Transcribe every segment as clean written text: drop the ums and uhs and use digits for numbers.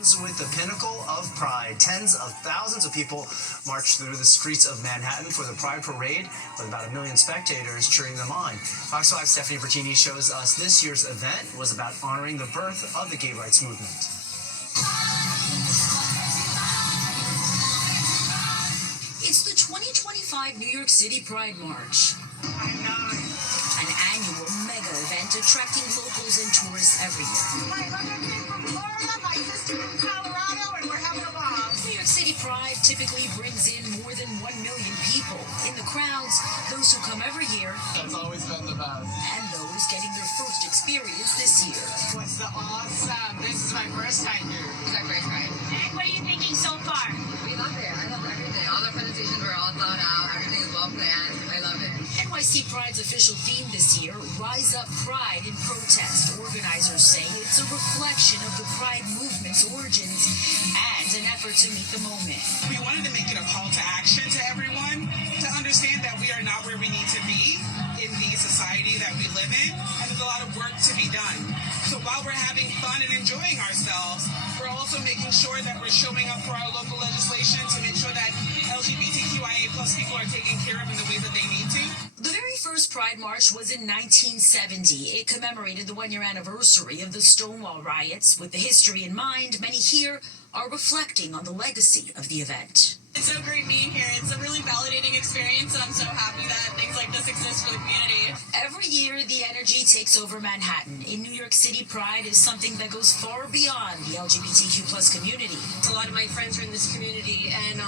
With the pinnacle of Pride, tens of thousands of people marched through the streets of Manhattan for the Pride Parade, with about 1 million spectators cheering them on. Fox 5's Stephanie Bertini shows us this year's event was about honoring the birth of the gay rights movement. It's the 2025 New York City Pride March, an annual mega event attracting locals and tourists every year. My brother came from Florida, my sister from Colorado, and we're having a ball. New York City Pride typically brings in more than 1 million people. In the crowds, those who come every year. That's always been the best. And those getting their first experience this year. What's the awesome? This is my first time here. It's our first ride. And what are you thinking so far? We love it. I love everything. All the presentations were all thought out. Everything is well planned. I love it. NYC Pride's official theme this year, Rise Up Pride in Protest. Organizers say it's a reflection of the Pride movement's origins and an effort to meet the moment. We wanted to make it a call to action to everyone to understand that we are not where we need to be in the society that we live in, and there's a lot of work to be done. So while we're having fun and enjoying ourselves, we're also making sure that we're showing up for our local legislation to make sure that LGBTQIA+ people are taken care of in the ways that they need to. The very first Pride March was in 1970. It commemorated the one-year anniversary of the Stonewall riots. With the history in mind, many here are reflecting on the legacy of the event. It's so great being here. It's a really validating experience, and I'm so happy that things like this exist for the community. Every year, the energy takes over Manhattan. In New York City, Pride is something that goes far beyond the LGBTQ+ community. A lot of my friends are in this community, and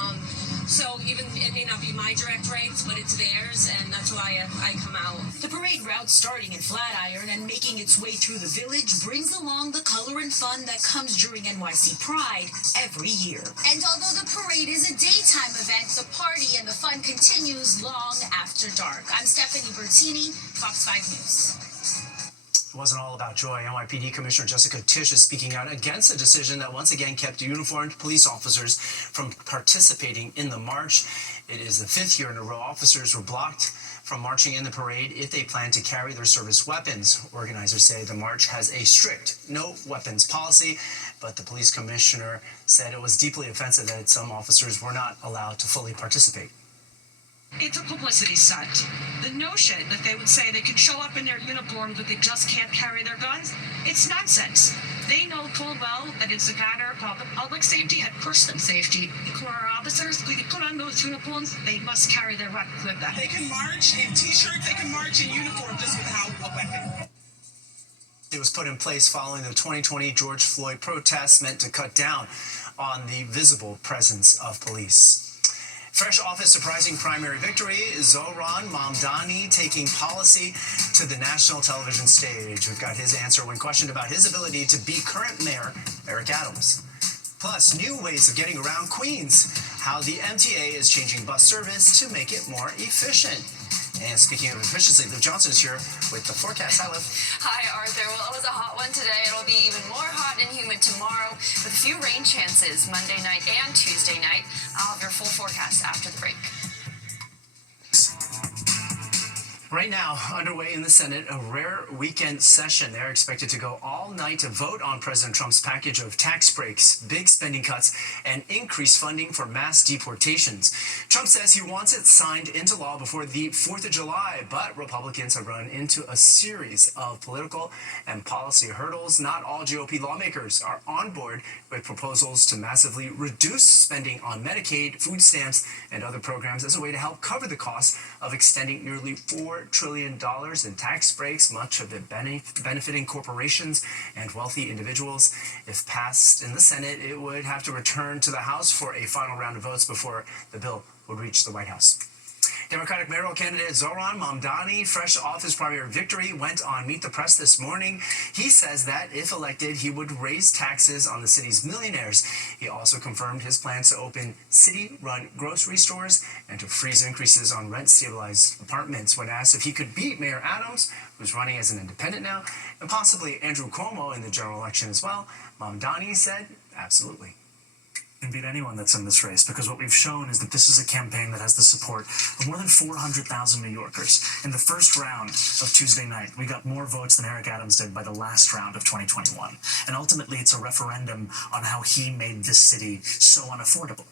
so even it may not be my direct rights, but it's theirs, and that's why I come out. The parade route starting in Flatiron and making its way through the village brings along the color and fun that comes during NYC Pride every year. And although the parade is a daytime event, the party and the fun continues long after dark. I'm Stephanie Bertini, Fox 5 News. It wasn't all about joy. NYPD Commissioner Jessica Tisch is speaking out against a decision that once again kept uniformed police officers from participating in the march. It is the 5th year in a row officers were blocked from marching in the parade if they plan to carry their service weapons. Organizers say the march has a strict no weapons policy, but the police commissioner said it was deeply offensive that some officers were not allowed to fully participate. It's a publicity stunt. The notion that they would say they can show up in their uniform but they just can't carry their guns, it's nonsense. They know full well that it's a matter of public safety and person safety. For our officers, when they put on those uniforms, they must carry their weapons with them. They can march in t-shirts, they can march in uniform just without a weapon. It was put in place following the 2020 George Floyd protests meant to cut down on the visible presence of police. Fresh off his surprising primary victory, Zohran Mamdani taking policy to the national television stage. We've got his answer when questioned about his ability to beat current mayor Eric Adams. Plus, new ways of getting around Queens, how the MTA is changing bus service to make it more efficient. And speaking of efficiency, Liv Johnson is here with the forecast. Hi, Liv. Hi, Arthur. Well, it was a hot one today. It'll be even more hot and humid tomorrow with a few rain chances Monday night and Tuesday night. I'll have your full forecast after the break. Right now, underway in the Senate, a rare weekend session. They're expected to go all night to vote on President Trump's package of tax breaks, big spending cuts, and increased funding for mass deportations. Trump says he wants it signed into law before the 4th of July, but Republicans have run into a series of political and policy hurdles. Not all GOP lawmakers are on board with proposals to massively reduce spending on Medicaid, food stamps, and other programs as a way to help cover the cost of extending nearly $4 trillion in tax breaks, much of it benefiting corporations and wealthy individuals. If passed in the Senate, it would have to return to the House for a final round of votes before the bill would reach the White House. Democratic mayoral candidate Zohran Mamdani, fresh off his primary victory, went on Meet the Press this morning. He says that if elected, he would raise taxes on the city's millionaires. He also confirmed his plans to open city-run grocery stores and to freeze increases on rent-stabilized apartments. When asked if he could beat Mayor Adams, who's running as an independent now, and possibly Andrew Cuomo in the general election as well, Mamdani said, absolutely. can beat anyone that's in this race, because what we've shown is that this is a campaign that has the support of more than 400,000 New Yorkers. In the first round of Tuesday night, we got more votes than Eric Adams did by the last round of 2021. And ultimately, it's a referendum on how he made this city so unaffordable.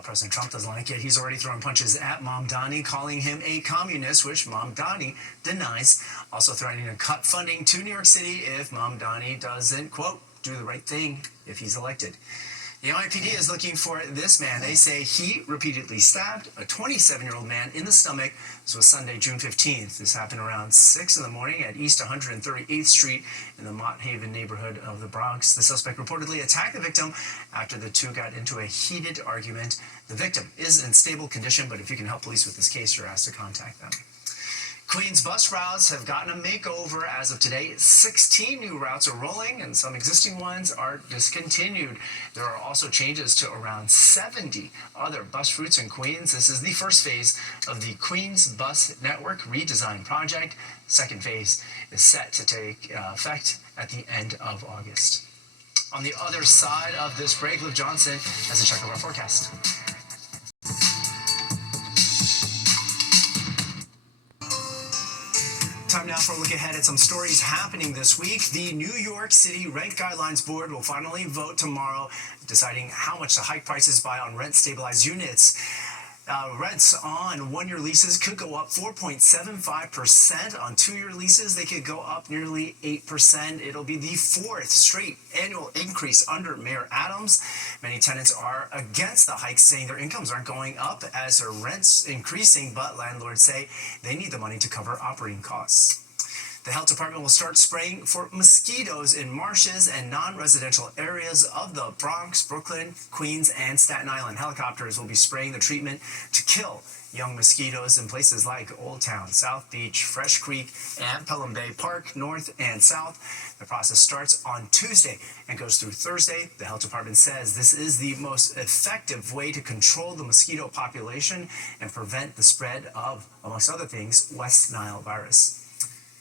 President Trump doesn't like it. He's already throwing punches at Mamdani, calling him a communist, which Mamdani denies. Also threatening to cut funding to New York City if Mamdani doesn't, quote, do the right thing if he's elected. The NYPD is looking for this man. They say he repeatedly stabbed a 27-year-old man in the stomach. This was Sunday, June 15th. This happened around 6 in the morning at East 138th Street in the Mott Haven neighborhood of the Bronx. The suspect reportedly attacked the victim after the two got into a heated argument. The victim is in stable condition, but if you can help police with this case, you're asked to contact them. Queens bus routes have gotten a makeover as of today. 16 new routes are rolling and some existing ones are discontinued. There are also changes to around 70 other bus routes in Queens. This is the first phase of the Queens Bus Network redesign project. Second phase is set to take effect at the end of August. On the other side of this break, Liv Johnson has a check of our forecast. Time now for a look ahead at some stories happening this week. The New York City Rent Guidelines Board will finally vote tomorrow, deciding how much to hike prices by on rent-stabilized units. Rents on one-year leases could go up 4.75%. On two-year leases, they could go up nearly 8%. It'll be the fourth straight annual increase under Mayor Adams. Many tenants are against the hike, saying their incomes aren't going up as their rent's increasing, but landlords say they need the money to cover operating costs. The health department will start spraying for mosquitoes in marshes and non-residential areas of the Bronx, Brooklyn, Queens, and Staten Island. Helicopters will be spraying the treatment to kill young mosquitoes in places like Old Town, South Beach, Fresh Creek, and Pelham Bay Park, north and south. The process starts on Tuesday and goes through Thursday. The health department says this is the most effective way to control the mosquito population and prevent the spread of, amongst other things, West Nile virus.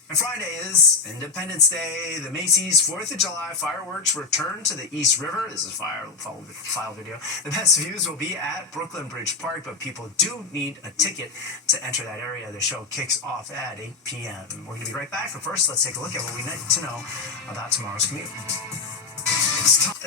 And Friday is Independence Day. The Macy's 4th of July fireworks return to the East River. This is file video. The best views will be at Brooklyn Bridge Park, but people do need a ticket to enter that area. The show kicks off at 8 p.m. We're going to be right back, but first, let's take a look at what we need to know about tomorrow's commute.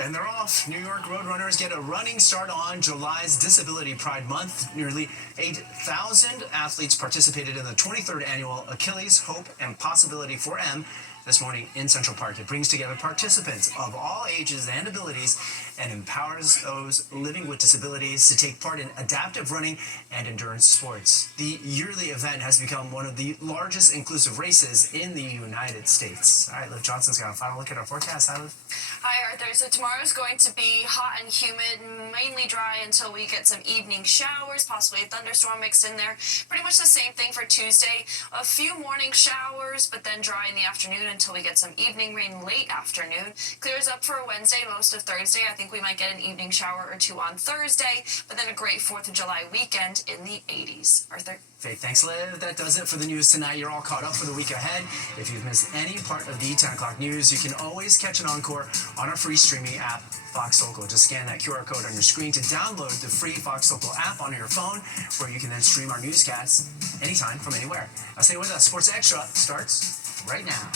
And they're off. New York Roadrunners get a running start on July's Disability Pride Month. Nearly 8,000 athletes participated in the 23rd annual Achilles, Hope, and Possibility for M this morning in Central Park. It brings together participants of all ages and abilities and empowers those living with disabilities to take part in adaptive running and endurance sports. The yearly event has become one of the largest inclusive races in the United States. All right, Liv Johnson's got a final look at our forecast. Hi, Liv. Hi, Arthur. So tomorrow's going to be hot and humid, mainly dry until we get some evening showers, possibly a thunderstorm mixed in there. Pretty much the same thing for Tuesday. A few morning showers, but then dry in the afternoon until we get some evening rain late afternoon. Clears up for Wednesday, most of Thursday. I think we might get an evening shower or two on Thursday, but then a great 4th of July weekend in the 80s. Arthur? Faith, thanks, Liv. That does it for the news tonight. You're all caught up for the week ahead. If you've missed any part of the 10 o'clock news, you can always catch an encore on our free streaming app, Fox Local. Just scan that QR code on your screen to download the free Fox Local app on your phone, where you can then stream our newscasts anytime from anywhere. Now stay with us. Sports Extra starts right now.